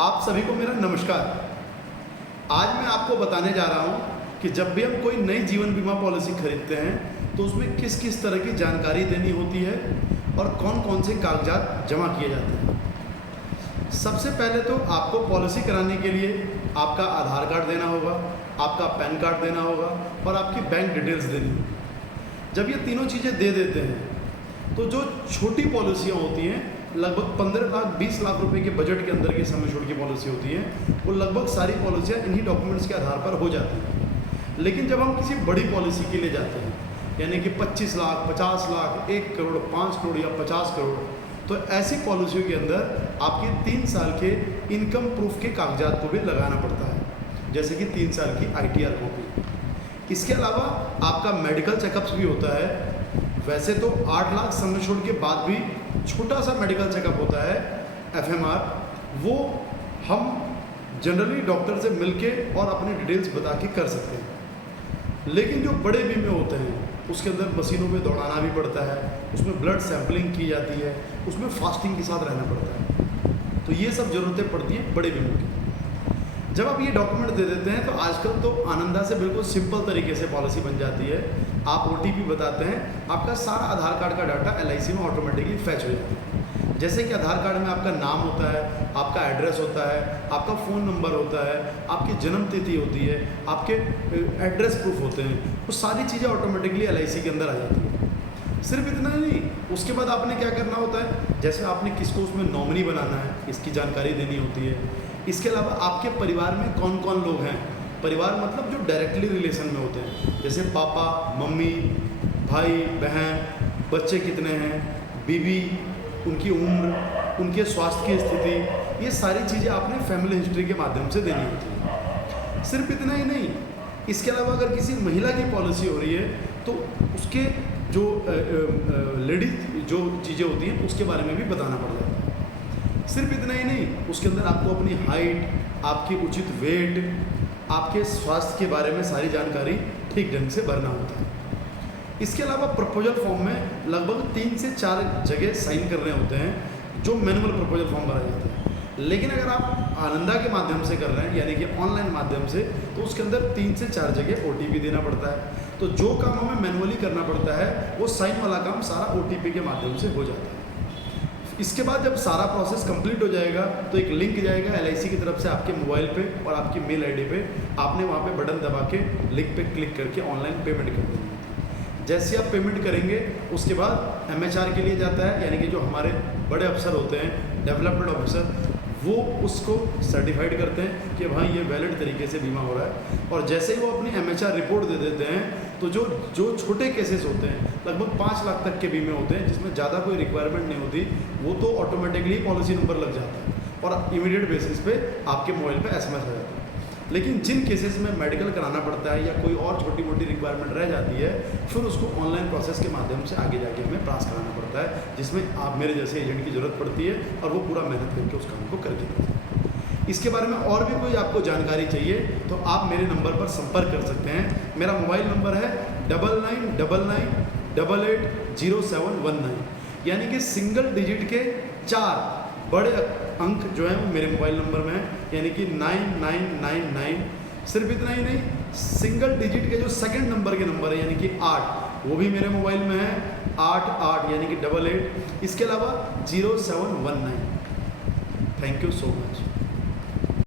आप सभी को मेरा नमस्कार। आज मैं आपको बताने जा रहा हूँ कि जब भी हम कोई नई जीवन बीमा पॉलिसी खरीदते हैं तो उसमें किस किस तरह की जानकारी देनी होती है और कौन कौन से कागजात जमा किए जाते हैं। सबसे पहले तो आपको पॉलिसी कराने के लिए आपका आधार कार्ड देना होगा, आपका पैन कार्ड देना होगा और आपकी बैंक डिटेल्स देनी होगी। जब ये तीनों चीज़ें दे देते हैं तो जो छोटी पॉलिसियाँ होती हैं, लगभग 15 लाख 20 लाख रुपए के बजट के अंदर की सम एश्योर्ड की पॉलिसी होती है, वो लगभग सारी पॉलिसियाँ इन्हीं डॉक्यूमेंट्स के आधार पर हो जाती हैं। लेकिन जब हम किसी बड़ी पॉलिसी के लिए जाते हैं, यानी कि 25 लाख 50 लाख 1 करोड़ 5 करोड़ या 50 करोड़, तो ऐसी पॉलिसियों के अंदर आपके 3 साल के इनकम प्रूफ के कागजात को भी लगाना पड़ता है, जैसे कि 3 साल की ITR कॉपी। इसके अलावा आपका मेडिकल चेकअप्स भी होता है। वैसे तो 8 लाख सम एश्योर्ड के बाद भी छोटा सा मेडिकल चेकअप होता है, FMR, वो हम जनरली डॉक्टर से मिलके और अपनी डिटेल्स बता के कर सकते हैं। लेकिन जो बड़े बीमे होते हैं उसके अंदर मशीनों में दौड़ाना भी पड़ता है, उसमें ब्लड सैंपलिंग की जाती है, उसमें फास्टिंग के साथ रहना पड़ता है। तो ये सब ज़रूरतें पड़ती हैं बड़े बीमों की। जब आप ये डॉक्यूमेंट दे देते हैं तो आजकल तो आनंदा से बिल्कुल सिंपल तरीके से पॉलिसी बन जाती है। आप OTP बताते हैं, आपका सारा आधार कार्ड का डाटा LIC में ऑटोमेटिकली फैच हो जाता है। जैसे कि आधार कार्ड में आपका नाम होता है, आपका एड्रेस होता है, आपका फ़ोन नंबर होता है, आपकी जन्म तिथि होती है, आपके एड्रेस प्रूफ होते हैं, वो सारी चीज़ें ऑटोमेटिकली LIC के अंदर आ जाती है। सिर्फ इतना ही नहीं, उसके बाद आपने क्या करना होता है, जैसे आपने किसको उसमें नॉमिनी बनाना है, इसकी जानकारी देनी होती है। इसके अलावा आपके परिवार में कौन कौन लोग हैं, परिवार मतलब जो डायरेक्टली रिलेशन में होते हैं, जैसे पापा मम्मी भाई बहन, बच्चे कितने हैं, बीवी, उनकी उम्र, उनके स्वास्थ्य की स्थिति, ये सारी चीज़ें आपने फैमिली हिस्ट्री के माध्यम से देनी होती है। सिर्फ इतना ही नहीं, इसके अलावा अगर किसी महिला की पॉलिसी हो रही है तो उसके जो लेडीज जो चीज़ें होती हैं उसके बारे में भी बताना पड़ जाता है। सिर्फ इतना ही नहीं, उसके अंदर आपको अपनी हाइट, आपकी उचित वेट, आपके स्वास्थ्य के बारे में सारी जानकारी ठीक ढंग से भरना होता है। इसके अलावा प्रपोजल फॉर्म में लगभग 3 से 4 जगह साइन करने होते हैं, जो मैनुअल प्रपोजल फॉर्म भरा जाता है। लेकिन अगर आप आनंदा के माध्यम से कर रहे हैं, यानी कि ऑनलाइन माध्यम से, तो उसके अंदर 3 से 4 जगह OTP देना पड़ता है। तो जो काम हमें मैनुअली करना पड़ता है वो साइन वाला काम सारा OTP के माध्यम से हो जाता है। इसके बाद जब सारा प्रोसेस कंप्लीट हो जाएगा तो एक लिंक जाएगा LIC की तरफ से आपके मोबाइल पे और आपकी मेल ID पे। आपने वहाँ पे बटन दबा के लिंक पे क्लिक करके ऑनलाइन पेमेंट कर देनी है। जैसे आप पेमेंट करेंगे उसके बाद MHR के लिए जाता है, यानी कि जो हमारे बड़े अफसर होते हैं, डेवलपमेंट ऑफिसर, वो उसको सर्टिफाइड करते हैं कि भाई ये वैलिड तरीके से बीमा हो रहा है। और जैसे ही वो अपनी MHR रिपोर्ट दे देते हैं तो जो छोटे केसेस होते हैं, लगभग 5 लाख तक के बीमे होते हैं, जिसमें ज़्यादा कोई रिक्वायरमेंट नहीं होती, वो तो ऑटोमेटिकली पॉलिसी नंबर लग जाता है और इमीडिएट बेसिस पे आपके मोबाइल पे SMS आ जाता है। लेकिन जिन केसेस में मेडिकल कराना पड़ता है या कोई और छोटी मोटी रिक्वायरमेंट रह जाती है, फिर उसको ऑनलाइन प्रोसेस के माध्यम से आगे जाके हमें पास कराना पड़ता है, जिसमें आप मेरे जैसे एजेंट की ज़रूरत पड़ती है और वो पूरा मेहनत करके उस काम को करके देते हैं। इसके बारे में और भी कोई आपको जानकारी चाहिए तो आप मेरे नंबर पर संपर्क कर सकते हैं। मेरा मोबाइल नंबर है 9999880719, यानी कि सिंगल डिजिट के 4 बड़े अंक जो हैं वो मेरे मोबाइल नंबर में है, यानी कि 9999। सिर्फ इतना ही नहीं, सिंगल डिजिट के जो सेकंड नंबर के नंबर है, यानी कि 8, वो भी मेरे मोबाइल में है, 88 यानी कि 88। इसके अलावा 0719। Thank you so much.